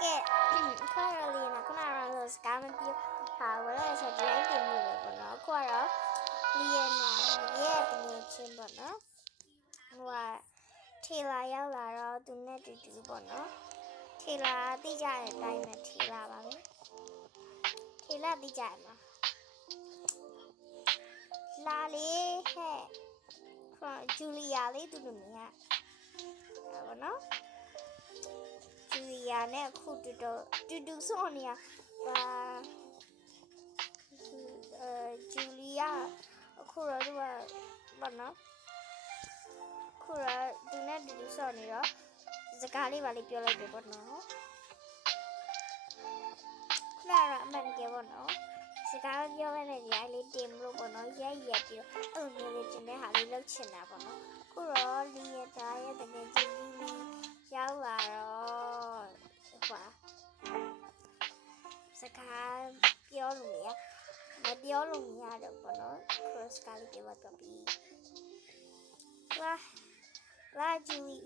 Get currently in a corner of scamming power as a drinking movie, quarter, Liana, yet near Chimbono. Why, Tila Yala do not do bono. Tila the giant diamond, Tila, Tila the giant. Lali, hey, Julia, to the Mia. No? Julia နဲ့အခုတူဆိုနေရဂျူလီယာအခုတော့သူကဘာနော်အခုတော့သူနဲ့တူဆိုနေတော့စကားလေးပါလေးပြောလိုက်တယ်ပေါ့နော်ခဏတော့အမှန်တကယ်ပေါ့နော်စကားပြောရတဲ့နေရာလေးတင်လို့ပေါ့နော်ရက်ပြီးအဲ့လိုမျိုးလေးတင်တဲ့ဟာလေးလုပ်ချင်တာပေါ့နော်အခုတော့လီယတာရဲ့တကယ်ချင်းကြီးရောက်လာတော့စကားပြောလို့မပြောလို့မရတော့ဘောနော် cross ကလေးပြောတော့ပြီလာဂျူလီ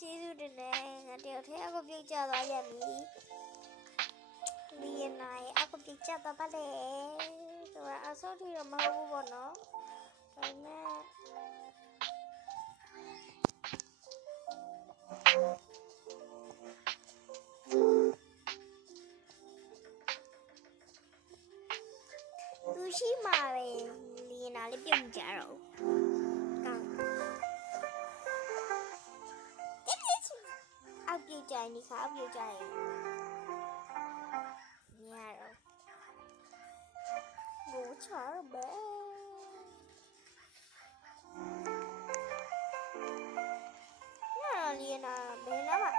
ကျေးဇူးတင်တယ်ငါတယောက်ထဲအခုပြုတ်ကြသွားရပြီလီယနာရဲ့အခုပြုတ်ကြသွားပါလေသူကအစောထီတော့မဟုတ်ဘူးပေါ့နော်ဒါပေမဲ့သူရှိမှာပဲလီယနာလေးပြုတ်ကြတော့ပြုတ်ကြရင်ဒီခါပြုတ်ကြရင်ညတော့ဘူချာပဲညတော့လီနာဘယ်နာမှာ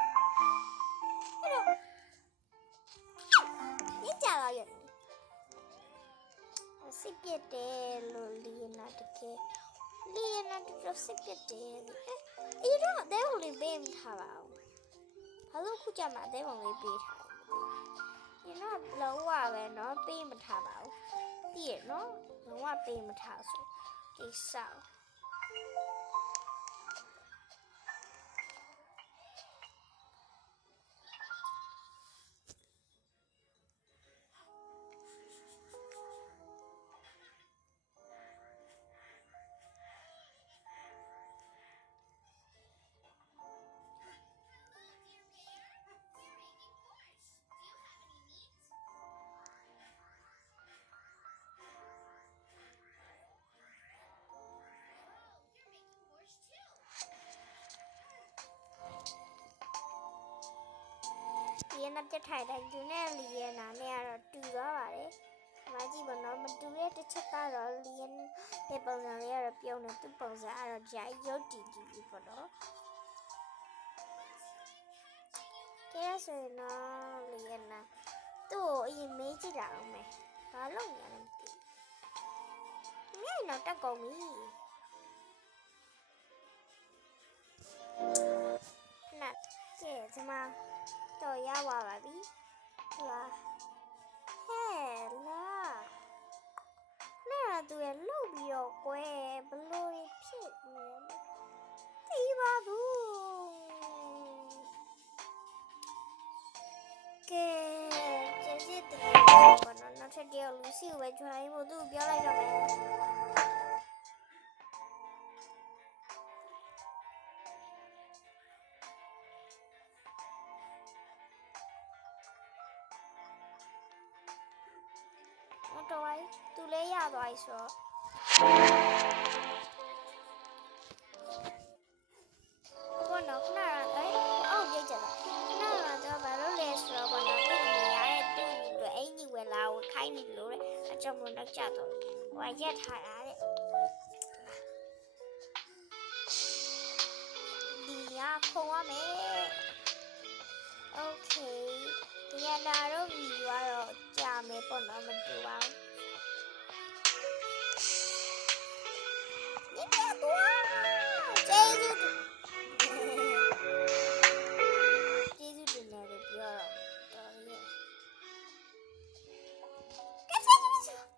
အဲ့တော့ညကြလာရစစ်ပြတယ်လို့လီနာတကယ်လီနာတို့စစ်ပြတယ်အဲ့တော့အသေးလေးပေးမထားပါဘူးဘာလို့ခုကြမှာအသေးပုံလေးပေးထားလဲဒီတော့လုံးဝပဲเนาะပေးမထားပါဘူးတည့်ရเนาะလုံးဝပေးမထားဆိုကိစ္စဒီနောက်တစ်ထိုင်တိုင်းသူနဲ့လီယနာနဲ့ကတော့တူသွားပါတယ်။မကြည့်ပါတော့မတူတဲ့တစ်ချက်ကတော့လီယနာရဲ့ပုံစံလေးကတော့ပြုံးနေသူ့ပုံစံကတော့ဂျိုင်းရုပ်တည်ကြည့်ပြီးပေါ့နော်။ကဲဆိုရင်တော့လီယနာသူ့ကိုအရင်မေးကြည့်တာအောင်မယ်။ဘာလုပ်နေလဲမသိဘူး။ဒီနေ့တော့တက်ကုန်ပြီ။နာကျဲဒီမှာတော့ရပါပြီလာဟဲ့လာနဲ့သူရဲ့လှုပ်ပြီးတော့ကွယ်ဘလို့ဖြစ်နေလဲသိပါဘူးကဲကျေးဇူးတင်ပါတယ်နောက်ထပ်တယောက်လူစီကိုပဲကြွားရင်မို့သူ့ပြောလိုက်တော့မယ်တော်ပါသူလည်းရသွားပြီဆိုတော့ဘောနော်ခဏအော်ပြည့်ကြတာခဏတော့ဘာလို့လဲဆိုတော့ဘောနော်သူ့နေရတဲ့သူ့အတွက်အင်ကြီးဝယ်လာကိုခိုင်းနေ မို့နောက်ကျတော့ဟိုရက်ထားတာတဲ့ဒီညခုံရမယ်โอเคဒီရနာတော့ဗီဒီယိုကတော့ကြာမယ်ပေါ့နော်မတူပါဘူးညတော့ကျေးဇူးတင်တယ်လို့ပြောတော့တော်ရဲ့ကဲဆက်ကြည့်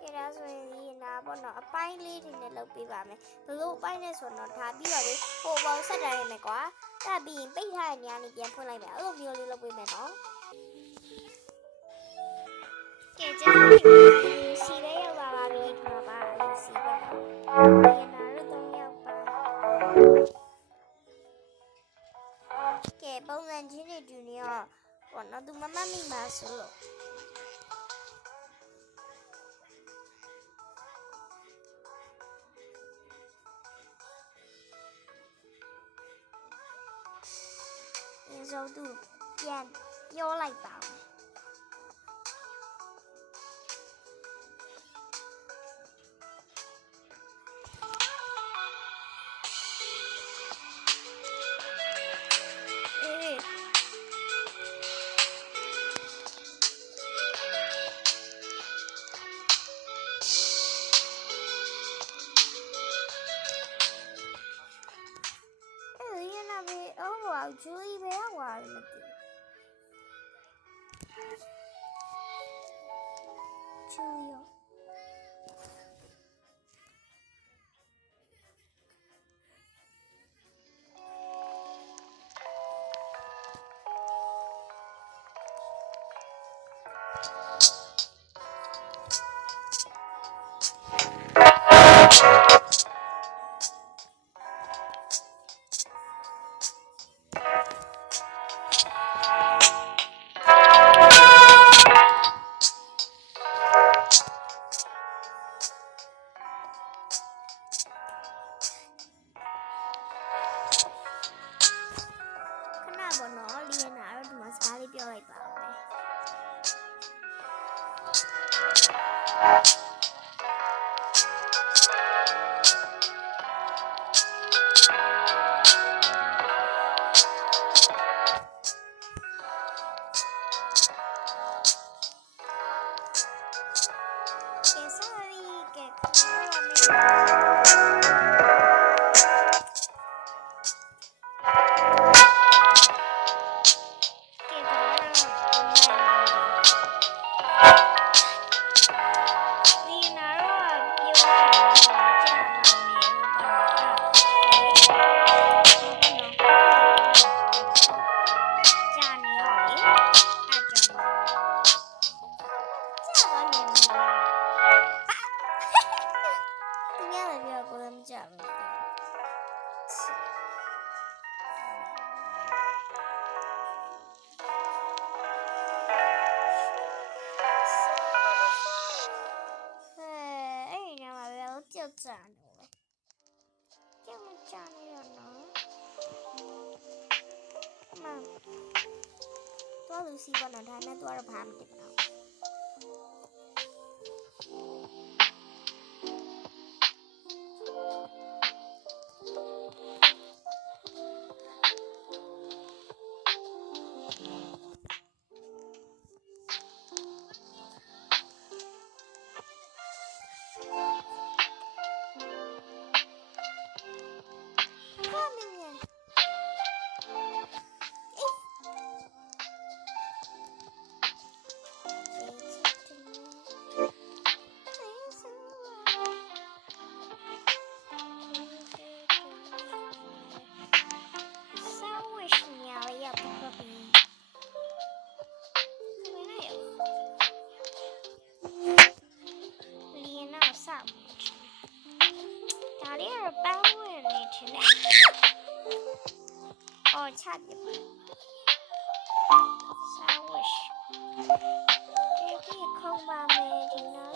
ကဲဒါဆိုရင်ဒီနာပေါ့နော်အပိုင်းလေးတွေနဲ့လုပ်ပေးပါမယ်ဘလို့အပိုင်းနဲ့ဆိုတော့ဒါပြီးတော့လေဟိုဘောဆက်ထားရမယ်ကွာအဲ့ပြီးရင်ပိတ်ထားတဲ့နေရာလေးပြန်ဖွင့်လိုက်မယ်အဲ့လိုမျိုးလေးလုပ်ပေးမယ်နော်ကဲကျေးဇူးတင်စီလေးရောက်လာပါပြီဒီမှာပါစီပါတော့ရနာတို့3ယောက်ပါကဲပုံစံချင်းတွေတူနေတော့ပေါ့နော်သူမမမိပါဆိုလို့ဆိုသူပြန်ပြောလိုက်ပါဦးဂျူလီပဲဟွာမသိဂျူလီဘောနော်လီယနာတော့ဒီမှာစကားလေးပြောလိုက်ပါဦးမယ်ကြာနေတယ်ကြောင်ကြာနေတော့နော်မတော်လူစီကတော့ဒါနဲ့တော့ဘာမှမသိဘူးချတယ်ပါ Sandwich ဒီခုံးပါမယ်ဒီနား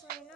ဆိုရင်တော့